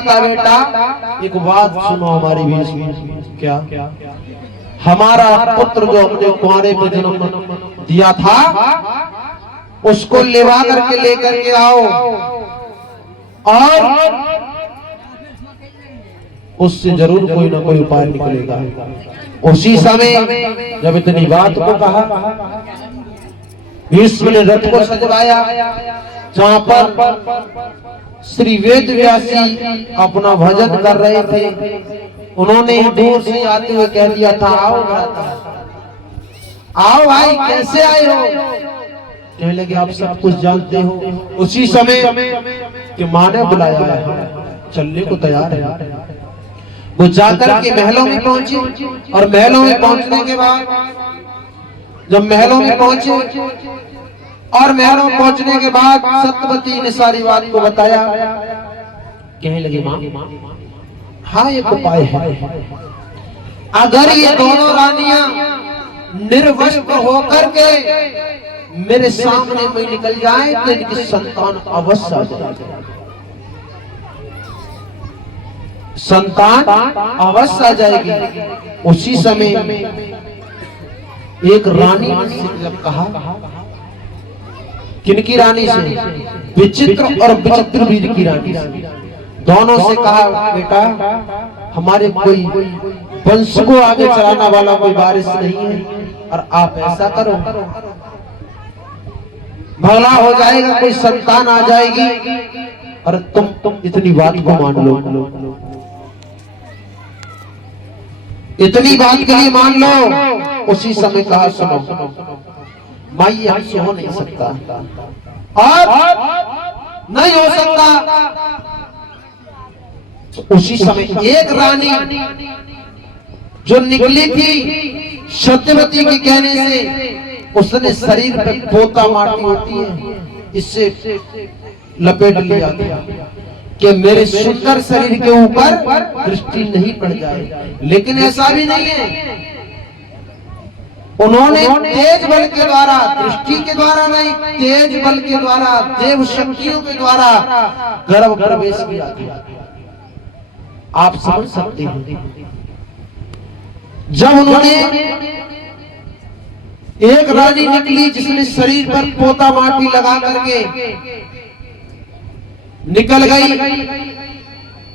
बेटा एक बात सुनो हमारी भी। क्या हमारा पुत्र जो हमने कुंवारे पे जन्म दिया था उसको लेवा करके लेकर के आओ और उससे जरूर कोई ना कोई उपाय निकलेगा। उसी समय जब इतनी बात को कहा भीष्म ने रथ को सजवाया जहां पर श्री वेद व्यासी अपना भजन कर रहे थे। उन्होंने दूर से आते हुए कह दिया था आओ आओ भाई कैसे आए हो। कहने लगे आप सब कुछ जानते हो। उसी समय कि मां ने बुलाया है चलने को तैयार है। वो जाकर के महलों में पहुंची और महलों में पहुंचने के बाद जब महलों में पहुंचे और महलों में पहुंचने के बाद सत्यवती ने सारी बात को बताया। कहने लगी मां हाँ एक उपाय है। अगर ये दोनों रानियां निर्वस्त्र होकर के मेरे सामने में निकल जाए तो इनकी संतान अवश्य आ जाएगी। संतान अवश्य आ जाएगी। उसी समय एक रानी ने जब कहा किनकी रानी से? विचित्र और विचित्र वीर की रानी से। दोनों से कहा बेटा हमारे कोई वंश को आगे चलाने वाला कोई वारिस नहीं है और आप ऐसा करो भला हो जाएगा कोई संतान आ जाएगी और तुम इतनी बात को मान लो। इतनी बात के लिए मान लो। उसी समय कहा सुनो माई हमसे हो नहीं सकता और नहीं हो सकता। उसी समय एक रानी जो निकली थी सत्यवती के कहने से उसने शरीर पर पोता माटी होती है इससे लपेट लिया गया कि मेरे सुंदर शरीर के ऊपर दृष्टि नहीं पड़ जाए। लेकिन ऐसा भी नहीं है। उन्होंने तेज बल के द्वारा दृष्टि के द्वारा नहीं तेज बल के द्वारा देव शक्तियों के द्वारा गर्भ प्रवेश किया था। आप समझ सकते हैं जब उन्होंने एक रानी निकली जिसने शरीर पर पोता माटी लगा करके निकल गई।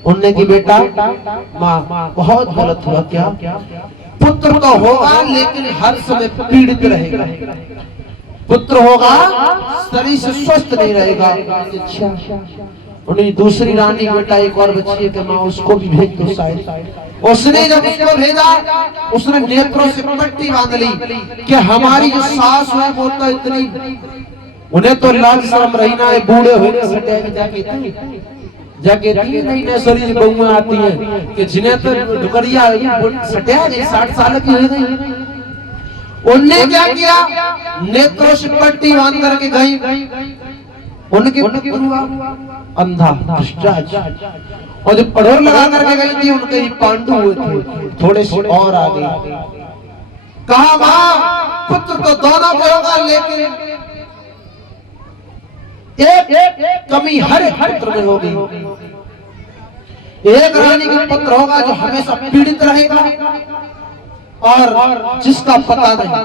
उन्होंने की बेटा माँ बहुत गलत हुआ। क्या पुत्र तो होगा लेकिन हर समय पीड़ित रहेगा। पुत्र होगा शरीर से स्वस्थ नहीं रहेगा। अच्छा उन्हें दूसरी रानी बेटा एक और बच्ची है कि माँ उसको भी भेज दो शायद। उसने जब उसको भेजा उसने नेत्रों से पट्टी बांध ली कि हमारी जो सास है वो तो इतनी उन्हें तो लाज शर्म रही ना है बूढ़े हुए जाके नहीं शरीर बहुएं आती हैं कि जिन्हें तो डुकरिया सटिया गई 60 साल की हो गई। उनने क्या किया नेत्रों से पट्टी बांध करके गई। उनके हुआ अंधा और जब पढ़ोर लगा करके गई थी उनके ही पांडु हुए थे थोड़े से और आ गई। कहा मां पुत्र तो दोनों को होगा लेकिन एक कमी हर पुत्र में होगी। एक रानी का पुत्र होगा जो हमेशा पीड़ित रहेगा और जिसका पता नहीं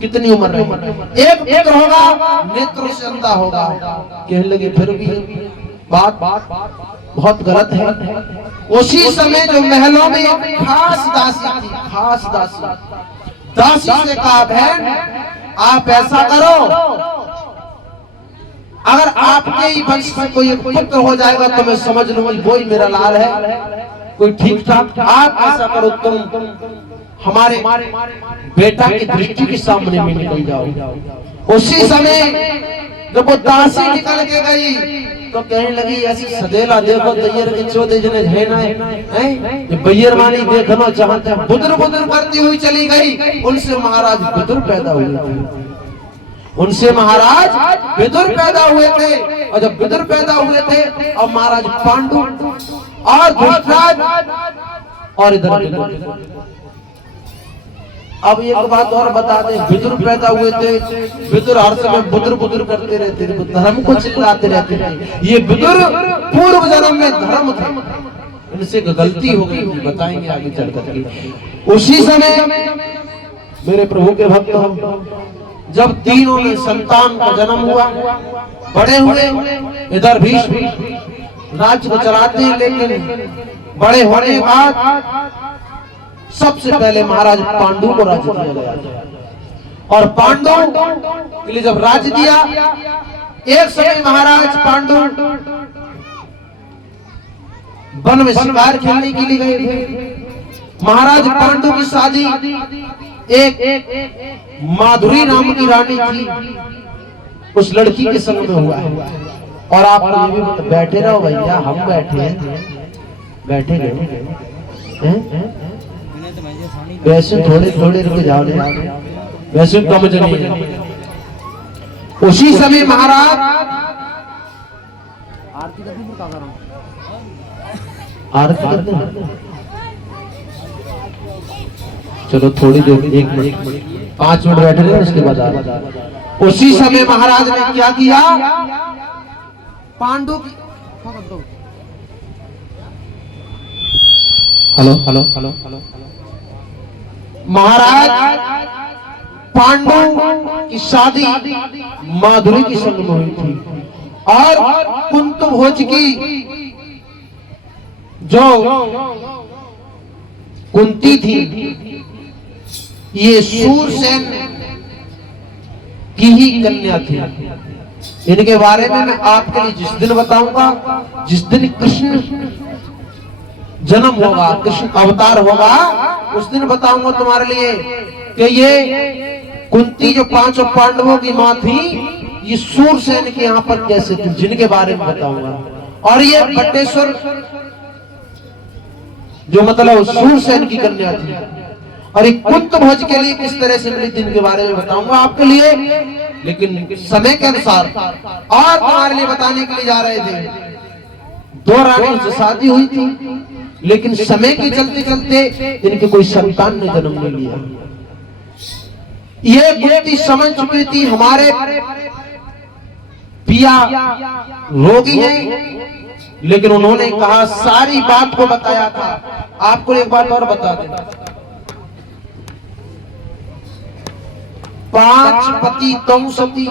कितनी उम्र रहेगी। एक पुत्र होगा नेत्रों से अंधा होगा। कहने लगे फिर भी बात बहुत गलत है। उसी समय जो महलों में खास दासी थी खास दासी से कहा बहन आप ऐसा करो अगर आपके ही वंश में कोई पुत्र हो जाएगा तो मैं समझ लूंगा वही मेरा लाल है कोई ठीक ठाक। आप ऐसा करो तुम हमारे बेटा की दृष्टि के सामने में निकल जाओ। उसी समय जब वो दासी निकल के गई तो कहने लगी ऐसी सदेला देखो तैयार के चौथे जने है ना है बैयर मानी देखना चाहते हैं। बुदर करती हुई चली गई। उनसे महाराज विदुर पैदा हुए। उनसे महाराज विदुर पैदा हुए थे और जब विदुर पैदा हुए थे और महाराज पांडु और धृतराज और इधर अब एक बात और बता दें, विदुर पैदा हुए थे, विदुर हर समय बुदुर बुदुर करते रहते थे, धर्म को चिल्लाते रहते थे। ये विदुर पूर्व जन्म में धर्म थे, इनसे गलती हो गई थी, बताएंगे आगे चल करके। उसी समय मेरे प्रभु के भक्त जब तीनों में संतान का जन्म हुआ, बड़े हुए, इधर भीष्म राज्य को चलाते हैं, लेकिन बड़े होने के बाद सबसे पहले महाराज पांडु को राज्य दिया गया। और पांडु के लिए जब राज्य दिया, एक समय महाराज पांडु वन में शिकार खेलने के लिए गए थे। महाराज पांडु की शादी एक माधुरी नाम की रानी थी, उस लड़की के संग में हुआ है। और आप ये भी बैठे रहो भैया, हम बैठे हैं, बैठे गए वैसे थोड़े थोड़े रुक जाओ, वैसे कम चलिए। उसी समय महाराज आरती करते, चलो थोड़ी देर, 1 मिनट 5 मिनट बैठे रहे, उसके बाद उसी समय महाराज ने क्या किया, पांडु की हेलो हेलो हेलो हेलो महाराज पांडु की शादी माधुरी की संग में हुई थी। और कुंती भोज की जो कुंती थी, ये सूरसेन की ही कन्या थी। इनके बारे में मैं आपके लिए जिस दिन बताऊंगा, जिस दिन कृष्ण जन्म होगा, कृष्ण अवतार होगा, उस दिन बताऊंगा तुम्हारे लिए कि ये कुंती जो 5 पांडवों की मां थी, ये सूरसेन के यहाँ पर कैसे थी, जिनके बारे में बताऊंगा। और ये बटेश्वर जो मतलब सूरसेन की कन्या थी, और एक कुंती भोज के लिए किस तरह से मिली थी, इनके बारे में बताऊंगा आपके लिए। लेकिन समय के अनुसार और तुम्हारे लिए बताने के लिए जा रहे थे। 2 रानियों से शादी हुई थी, लेकिन समय के चलते चलते इनके कोई संतान ने जन्म नहीं लिया। ये कुंती समझ चुकी थी हमारे पिया रोगी हैं, लेकिन उन्होंने कहा, सारी बात को बताया था। आपको एक बात और बता दें, 5 पति तुम सती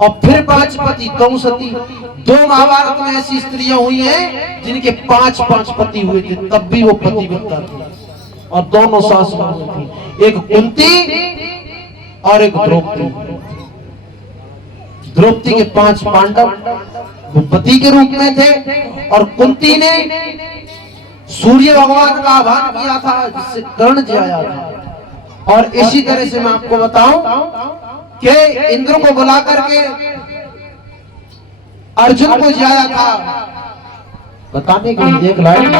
और फिर 5 पति तुम सती। 2 महाभारत में ऐसी स्त्रियां हुई हैं जिनके 5 पति हुए थे, तब भी वो पतिव्रता थी, और दोनों सास बहू थी, एक कुंती और एक द्रौपदी। द्रौपदी के 5 पांडव वो पति के रूप में थे, और कुंती ने सूर्य भगवान का आह्वान किया था, जिससे कर्ण जया था। और इसी तरह से मैं आपको बताऊं कि इंद्र को बुला करके अर्जुन को जिया था, बताने के लिए एक लाइन